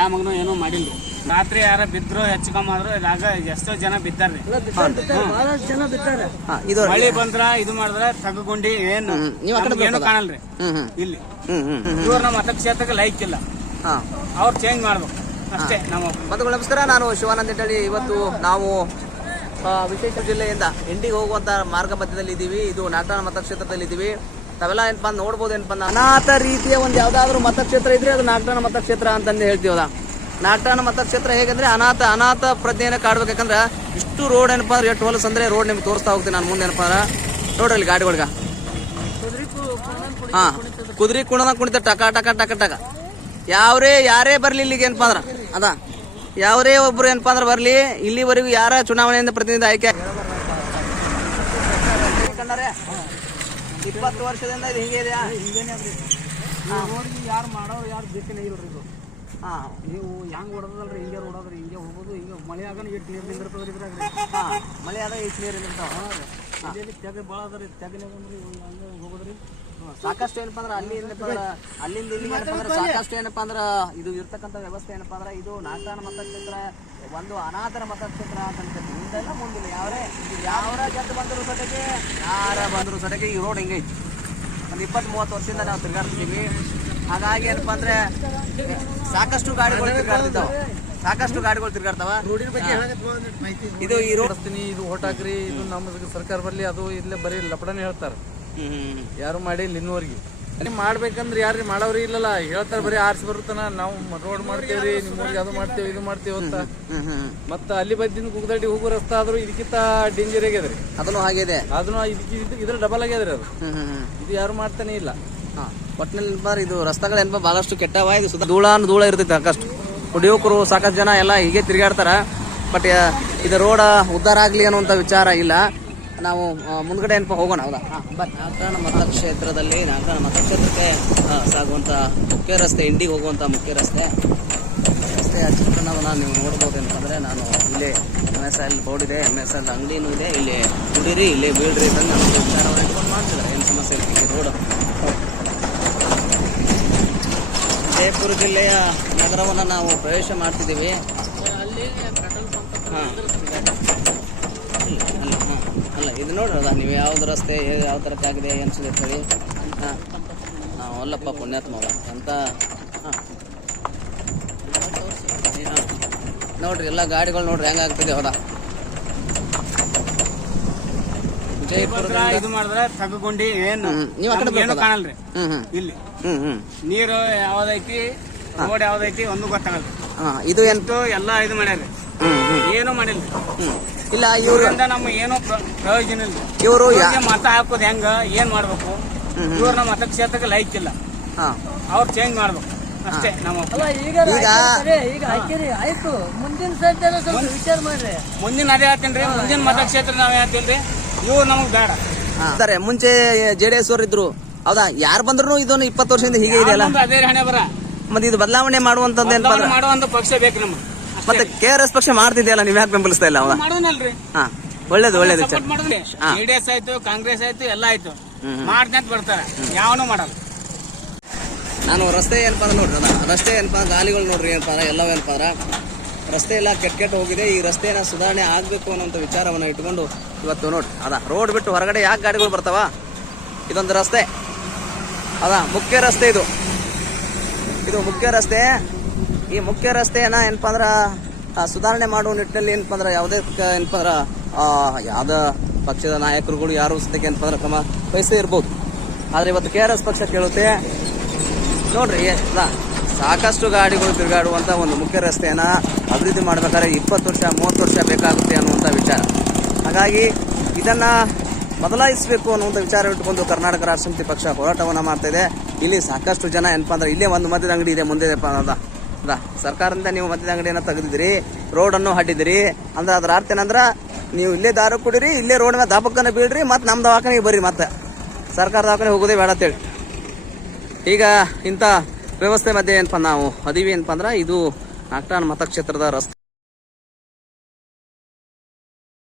ಯಾವ ಮಗನು ಏನೂ ಮಾಡಿಲ್ಲ ರಾತ್ರಿ ಯಾರ ಬಿದ್ರು ಹೆಚ್ಚು ಕಮ್ಮಿ ಆದ್ರು ಇದಾಗ ಎಷ್ಟೋ ಜನ ಬಿದ್ದಾರ್ರಿ. ಬಹಳಷ್ಟು ಜನ ಬಿದ್ದಾರೆ ಹಾ ಇದು ಮಳಿ ಬಂದ್ರ ಇದು ಮಾಡಿದ್ರ ತಗಗುಂಡಿ ಏನು ನೀವ್ ಆ ಕಡೆ ನಮ್ಗ್ ಏನು ಕಾಣಲ್ರಿ. ಹ್ಮ್ ಹ್ಮ್. ಇಲ್ಲಿ. ಹ್ಮ್ ಹ್ಮ್ ಹ್ಮ್ ಇವ್ರ ನಮ್ಮ ಮತಕ್ಷೇತ್ರಕ್ಕೆ ಲೈಕ್ ಇಲ್ಲ. ಹಾ. ಅವ್ರು ಚೇಂಜ್ ಮಾಡ್ಬೇಕು. ಅಷ್ಟೇ ನಮ್ಮ ಮತ್ತೆ ನಮಸ್ಕಾರ. ನಾನು ಶಿವಾನಂದ ಹೇಳಿ ಇವತ್ತು ನಾವು ಆ, ವಿಶೇಷ ಜಿಲ್ಲೆಯಿಂದ ಇಂಡಿಗೆ ಹೋಗುವಂತ ಮಾರ್ಗ ಮಧ್ಯದಲ್ಲಿ ಇದ್ದೀವಿ ಇದು ನಾಗಠಾಣ ಮತಕ್ಷೇತ್ರದಲ್ಲಿ ಇದ್ದೀವಿ ತಾವೆಲ್ಲ ಏನಪ್ಪ ನೋಡ್ಬೋದು ಏನಪ್ಪ ಅನಾಥ ರೀತಿಯ ಒಂದು ಯಾವ್ದಾದ್ರು ಮತಕ್ಷೇತ್ರ ಇದ್ರೆ ಅದು ನಾಗಠಾಣ ಮತಕ್ಷೇತ್ರ ಅಂತಂದು ಹೇಳ್ತೀವಲ್ಲ. ನಾಗಠಾಣ ಮತಕ್ಷೇತ್ರ ಹೇಗಂದ್ರೆ ಅನಾಥ ಅನಾಥ ಪ್ರಜ್ಞೆಯನ್ನು ಕಾಡ್ಬೇಕು. ಯಾಕಂದ್ರೆ ಇಷ್ಟು ರೋಡ್ ಏನಪ್ಪ ಅಂದ್ರೆ ಎಷ್ಟು ಹೊಲಸ್ ಅಂದ್ರೆ ರೋಡ್ ನಿಮ್ಗೆ ತೋರಿಸ್ತಾ ಹೋಗ್ತೀನಿ ನಾನು ಮುಂದೆ ಏನಪ್ಪ ಅಂದ್ರೆ. ನೋಡ್ರಿ ಅಲ್ಲಿ ಗಾಡಿಗಳ್ಗ ಹಾ, ಕುದುರೆ ಕುಣದ ಕುಣಿತ ಟಕ ಟಕ ಟಕ ಟಕ. ಯಾವ್ರೇ, ಯಾರೇ ಬರ್ಲಿ ಇಲ್ಲಿಗೆ ಏನಪ್ಪ ಅಂದ್ರ. ಅದ. ಯಾವ್ರೇ ಒಬ್ರು ಏನಪ್ಪ ಅಂದ್ರೆ ಬರ್ಲಿ, ಇಲ್ಲಿವರೆಗೂ ಯಾರ ಚುನಾವಣೆಯಿಂದ ಪ್ರತಿನಿಧಿ ಆಯ್ಕೆ ಇಪ್ಪತ್ತು ವರ್ಷದಿಂದ ಇದು ಹಿಂಗೆ ಇದೆಯಾ? ಯಾರು ಮಾಡೋರು ಯಾರು ಬೇಕೇ ಇಲ್ರಿ ಇದು. ಹಾಂ. ನೀವು ಹೆಂಗ್ ಹೊಡೋದಲ್ರಿ ಹಿಂಗೆ ಹೊಡೋದ್ರಿ ಹಿಂಗೆ ಹೋಗೋದು ಹಿಂಗೆ ಮಳೆ ಆಗ ಇಟ್ಟು ನೀರು ನಿಂದಿರ್ತದ್ರಿ ಇದ್ರಾಗ. ಹಾಂ ಮಳೆ ಆದಾಗ ಇಷ್ಟು ನೀರು ನಿಂತಾವ. ಇಲ್ಲಿ ತೆಗೆ ಭಾಳ ಅದ ರೀ ತೆಗನೇ ಬಂದ್ರಿ ಹಂಗೆ ಹೋಗೋದ್ರಿ? ಸಾಕಷ್ಟು ಏನಪ್ಪಾ ಅಂದ್ರೆ ಅಲ್ಲಿ ಏನಪ್ಪ ಅಂದ್ರೆ ಅಲ್ಲಿಂದ ಇಲ್ಲಿ ಏನಪ್ಪ ಅಂದ್ರೆ ಸಾಕಷ್ಟು ಏನಪ್ಪಾ ಅಂದ್ರೆ ಇದು ಇರ್ತಕ್ಕಂಥ ವ್ಯವಸ್ಥೆ ಏನಪ್ಪಾ ಅಂದ್ರೆ ಇದು ನಾಲ್ಕಾಣ ಮತಕ್ಷೇತ್ರ ಒಂದು ಅನಾಥರ ಮತಕ್ಷೇತ್ರ ಅಂತ. ಹಿಂದೆಲ್ಲ ಮುಂದಿಲ್ಲ. ಯಾವ್ರೇ? ಯಾವ್ರ ಗೆದ್ದು ಬಂದರು ಸೊತೆಗೆ ಯಾರ ಬಂದ್ರು ಸೊತೆಗೆ ಈ ರೋಡ್ ಹಿಂಗೆ ಐತಿ. ಒಂದು ಇಪ್ಪತ್ತು ಮೂವತ್ತು ವರ್ಷದಿಂದ ನಾವು ತಿರ್ಗಾಡ್ತಿದ್ದೀವಿ. ಹಾಗಾಗಿ ಏನಪ್ಪಾ ಅಂದ್ರೆ ಸಾಕಷ್ಟು ಗಾಡಿಗಳು ತಿರ್ಗಾಡ್ತಿದ್ದಾವ. ಸಾಕಷ್ಟು ಗಾಡಿಗಳು ತಿರ್ಗಾಡ್ತಾವ. ಇದು ಈ ರೋಡ್ ಇದು ಓಟ್ ಹಾಕ್ರಿ ಇದು ನಮ್ಮ ಸರ್ಕಾರ ಬರ್ಲಿ ಅದು ಇಲ್ಲೇ ಬರೀ ಲಪಡನೆ ಹೇಳ್ತಾರ. ಯಾರು ಮಾಡಿಲ್ಲ ಇನ್ನೂವರೆಗೆ ಅಲ್ಲಿ ಮಾಡ್ಬೇಕಂದ್ರೆ ಯಾರು ಮಾಡೋರಿ ಇಲ್ಲಲ್ಲ ಹೇಳ್ತಾರೆ ಬರೀ ಆರ್ಸಿ ಬರುತ್ತಾನ ನಾವು ರೋಡ್ ಮಾಡ್ತೇವ್ರಿ ನಿಮ್ಮೂರಿಗೆ ಅದು ಮಾಡ್ತೇವೆ ಇದು ಮಾಡ್ತೇವೆ ಅಂತ. ಮತ್ತ ಅಲ್ಲಿ ಬದ್ದಿನ ಕುಗ್ದಡ್ಡಿ ಹೋಗೋ ರಸ್ತೆ ಆದ್ರೂ ಇದಕ್ಕಿಂತ ಡೇಂಜರ್ ಆಗ್ಯದ್ರಿ. ಅದನ್ನು ಹಾಗಿದೆ? ಅದನ್ನು ಇದಕ್ಕೆ ಇದು- ಇದ್ರ ಡಬಲ್ ಆಗ್ಯದ್ರಿ ಅದು. ಇದು ಯಾರು ಮಾಡ್ತಾನೆ ಇಲ್ಲ. ಹಾ. ಒಟ್ನಲ್ಲಿ ಬಾರ್ ಇದು ರಸ್ತೆಗಳು ಏನಪ್ಪ ಬಹಳಷ್ಟು ಕೆಟ್ಟವ ಇದು ಸುತ್ತ ಧೂಳ ಅನ್ನ ಧೂಳ ಇರ್ತೈತೆ ಸಾಕಷ್ಟು. ಯುವಕರು ಸಾಕಷ್ಟು ಜನ ಎಲ್ಲ ಹೀಗೆ ತಿರುಗಾಡ್ತಾರ. ಬಟ್ ಇದು ರೋಡ್ ಉದ್ದಾರ ಆಗ್ಲಿ ಅನ್ನುವಂಥ ವಿಚಾರ ಇಲ್ಲ. ನಾವು ಮುಂದ್ಗಡೆ ಏನಪ್ಪ ಹೋಗೋಣ ಹೌದಾ? ನಾಗರಾಣ ಮತಕ್ಷೇತ್ರದಲ್ಲಿ ನಾಗರಣ ಮತಕ್ಷೇತ್ರಕ್ಕೆ ಸಾಗುವಂಥ ಸಾಗುವಂತ ಮುಖ್ಯ ರಸ್ತೆ ಇಂಡಿಗೆ ಹೋಗುವಂತ ಮುಖ್ಯ ರಸ್ತೆ. ರಸ್ತೆಯ ಚಿತ್ರಣವನ್ನು ನೀವು ನೋಡ್ಬೋದು ಅಂತಂದ್ರೆ ನಾನು ಇಲ್ಲಿ ಎಂ ಎಸ್ ಎಲ್ ಬೋರ್ಡ್ ಇದೆ ಎಂ ಎಸ್ ಎಲ್ ಅಂಗಡಿನೂ ಇದೆ ಇಲ್ಲಿ ಕುಡೀರಿ ಇಲ್ಲಿ ಬೀಳ್ರಿ ಅಂತ ನಾನು ವಿಚಾರವನ್ನು ಇಟ್ಕೊಂಡು ಮಾಡ್ತಿದ್ದಾರೆ ಏನು ಸಮಸ್ಯೆ ಇದೆ ಈ ರೋಡ್. ಜಯಪುರ ಜಿಲ್ಲೆಯ ನಗರವನ್ನು ನಾವು ಪ್ರವೇಶ ಮಾಡ್ತಿದ್ದೀವಿ. ಹಾಂ. ಅಲ್ಲ ಹಾಂ ಅಲ್ಲ ಇದು ನೋಡ್ರಲ್ಲ ನೀವು ಯಾವ್ದು ರಸ್ತೆ ಯಾವ ಯಾವ ಥರಕ್ಕಾಗಿದೆ ಅನ್ಸಿದೆ ಹೇಳಿ. ಹಾಂ. ನಾವು ಅಲ್ಲಪ್ಪ ಪುಣ್ಯಾತ್ಮ ಅಂತ. ಹಾಂ. ನೋಡ್ರಿ ಎಲ್ಲ ಗಾಡಿಗಳು ನೋಡ್ರಿ ಹೆಂಗಾಗ್ತಿದೆ ಹೌದಾ ಬಂದ್ರ ವಿಜಯಪುರದಿಂದ ಇದು ಮಾಡಿದ್ರೆ ತಗಗುಂಡಿ ಏನು. ನೀವ್ ಏನು? ಕಾಣಲ್ರಿ. ಇಲ್ಲಿ. ನೀರು ಯಾವ್ದೈತಿ ರೋಡ್ ಯಾವ್ದೈತಿ ಒಂದು ಗೊತ್ತಾಗಲ್ಲ ಹಾಂ ಇದು ಎಂತೂ ಎಲ್ಲ ಇದು ಮಾಡ್ಯಾರಿ ಏನು ಮಾಡಿಲ್ಲ. ಇಲ್ಲ ಇವರು ಇವರಿಂದ ನಮ್ಮ ಏನು ಪ್ರ- ಪ್ರಯೋಜನ ಇಲ್ಲ. ಇವರು ಮತ ಹಾಕೋದು ಹೆಂಗ ಏನ್ ಮಾಡ್ಬೇಕು? ಇವ್ರ ನಮ್ಮ ಮತಕ್ಷೇತ್ರಕ್ಕೆ ಲೈಕ್ ಇಲ್ಲ. ಅವ್ರು ಚೇಂಜ್ ಮಾಡ್ಬೇಕು. ಅಷ್ಟೇ ನಮ್ಮ ಅಲ್ಲ ಈಗ ಈಗ ಹಾಕಿರಿ, ಆಯ್ತು. ಮುಂದಿನ ಸ್ವಲ್ಪ ವಿಚಾರ ಮಾಡ್ರಿ. ಮುಂದಿನ ಅದೇ ಹೇಳ್ತೀನಿ ಮುಂದಿನ ಮತಕ್ಷೇತ್ರ ನಾವ್ ಹೇಳ್ತೀನಿ ಇವ್ರು ನಮಗ್ ಬೇಡ. ಸರಿ ಮುಂಚೆ ಜೆ ಡಿ ಎಸ್ ಅವರು ಇದ್ರು. ಹೌದಾ? ಯಾರು ಬಂದ್ರು ಇದೊಂದು ಇಪ್ಪತ್ತು ವರ್ಷದಿಂದ ಹೀಗೆ ಇದೆಯಲ್ಲ? ಅದೇ ಹಣೆ ಬರ. ಮತ್ತೆ ಇದು ಬದಲಾವಣೆ ಮಾಡುವಂತದ್ದು ಏನಪ್ಪ ಬದಲಾವಣೆ ಮಾಡುವಂತ ಪಕ್ಷ ಬೇಕು ನಮ್ಗೆ. ಮತ್ತೆ ಕೆ ಆರ್ ಎಸ್ ಪಕ್ಷ ಮಾಡ್ತಿದ್ಯಲ್ಲ ನೀವ್ ಯಾಕೆ ಬೆಂಬಲಿಸ್ತಾ ಇಲ್ಲ ಮಾಡೋನಲ್ರಿ ಹಾ ಒಳ್ಳೇದು ಒಳ್ಳೇದು ಸಪೋರ್ಟ್ ಮಾಡಿದ್ರಿ ಹಾ. ಜೆಡಿಎಸ್ ಆಯ್ತು ಕಾಂಗ್ರೆಸ್ ಆಯ್ತು ಎಲ್ಲ ಆಯ್ತು. ಮಾಡ್ತಾ ಬರ್ತಾರೆ. ಯಾವನು ಮಾಡಲ್ಲ. ನಾನು ರಸ್ತೆ ಏನಪ್ಪ ಅಂದ್ರೆ ನೋಡ್ರಿ ಅದ ರಸ್ತೆ ಏನಪ್ಪ ಗಾಲಿಗಳು ನೋಡ್ರಿ ಏನಪ್ಪ ಅಂದ್ರೆ ಎಲ್ಲವೂ ಏನಪ್ಪ ಅಂದ್ರೆ ರಸ್ತೆ ಎಲ್ಲ ಕೆಟ್ಟ ಕೆಟ್ಟ ಹೋಗಿದೆ ಈ ರಸ್ತೆನ ಸುಧಾರಣೆ ಆಗಬೇಕು ಅನ್ನೋಂಥ ವಿಚಾರವನ್ನು ಇಟ್ಕೊಂಡು ಇವತ್ತು ನೋಡ್ರಿ ಅದ ರೋಡ್ ಬಿಟ್ಟು ಹೊರಗಡೆ ಯಾಕೆ ಗಾಡಿಗಳು ಬರ್ತಾವ? ಇದೊಂದು ರಸ್ತೆ. ಅದ ಮುಖ್ಯ ರಸ್ತೆ ಇದು. ಇದು ಮುಖ್ಯ ರಸ್ತೆ. ಈ ಮುಖ್ಯ ರಸ್ತೆಯನ್ನ ಏನಪ್ಪ ಅಂದ್ರ ಸುಧಾರಣೆ ಮಾಡುವ ನಿಟ್ಟಿನಲ್ಲಿ ಏನಪ್ಪ ಅಂದ್ರೆ ಯಾವುದೇ ಏನಪ್ಪ ಅಂದ್ರ ಯಾವ್ದ ಪಕ್ಷದ ನಾಯಕರುಗಳು ಯಾರು ಸದ್ಯಕ್ಕೆ ಏನಪ್ಪ ಅಂದ್ರೆ ಕ್ರಮ ವಹಿಸದೇ ಇರ್ಬೋದು. ಆದ್ರೆ ಇವತ್ತು ಕೆ ಆರ್ ಎಸ್ ಪಕ್ಷ ಕೇಳುತ್ತೆ, ನೋಡ್ರಿ ಸಾಕಷ್ಟು ಗಾಡಿಗಳು ತಿರುಗಾಡುವಂತ ಒಂದು ಮುಖ್ಯ ರಸ್ತೆಯನ್ನ ಅಭಿವೃದ್ಧಿ ಮಾಡ್ಬೇಕಾದ್ರೆ ಇಪ್ಪತ್ತು ವರ್ಷ, ಮೂವತ್ತು ವರ್ಷ ಬೇಕಾಗುತ್ತೆ ಅನ್ನುವಂಥ ವಿಚಾರ. ಹಾಗಾಗಿ ಇದನ್ನ ಬದಲಾಯಿಸಬೇಕು ಅನ್ನುವಂಥ ವಿಚಾರ ಇಟ್ಟುಕೊಂಡು ಕರ್ನಾಟಕ ರಾಷ್ಟ್ರ ಸಮಿತಿ ಪಕ್ಷ ಹೋರಾಟವನ್ನು ಮಾಡ್ತಾ ಇದೆ. ಇಲ್ಲಿ ಸಾಕಷ್ಟು ಜನ ಏನಪ್ಪ ಅಂದ್ರೆ ಇಲ್ಲೇ ಒಂದು ಮದ್ಯದ ಅಂಗಡಿ ಇದೆ, ಮುಂದೆ ಅದ. ಅದ ಸರ್ಕಾರದಿಂದ ನೀವು ಮದ್ಯದ ಅಂಗಡಿಯನ್ನ ರೋಡ್ ರೋಡನ್ನು ಹಡ್ಡಿದಿರಿ ಅಂದ್ರೆ ಅದ್ರ ಅರ್ಥ ಏನಂದ್ರ ನೀವು ಇಲ್ಲೇ ದಾರು ಕುಡಿರಿ, ಇಲ್ಲೇ ರೋಡ್ ಮೇಲೆ ದಾಪಕ್ಕನ ಬೀಳ್ರಿ, ಮತ್ತೆ ನಮ್ಮ ದವಾಖಾನೆಗೆ ಬರ್ರಿ ಮತ್ತೆ. ಸರ್ಕಾರ ದವಾಖಾನೆ ಹೋಗೋದೇ ಬೇಡ ಅಂತೇಳಿ. ಈಗ ಇಂಥ ವ್ಯವಸ್ಥೆ ಮಧ್ಯೆ ಏನಪ್ಪ ನಾವು ಅದೀವಿ ಏನಪ್ಪ ಅಂದ್ರೆ ಇದು ನಾಕ್ಟಾನ್ ಮತಕ್ಷೇತ್ರದ ರಸ್ತೆ.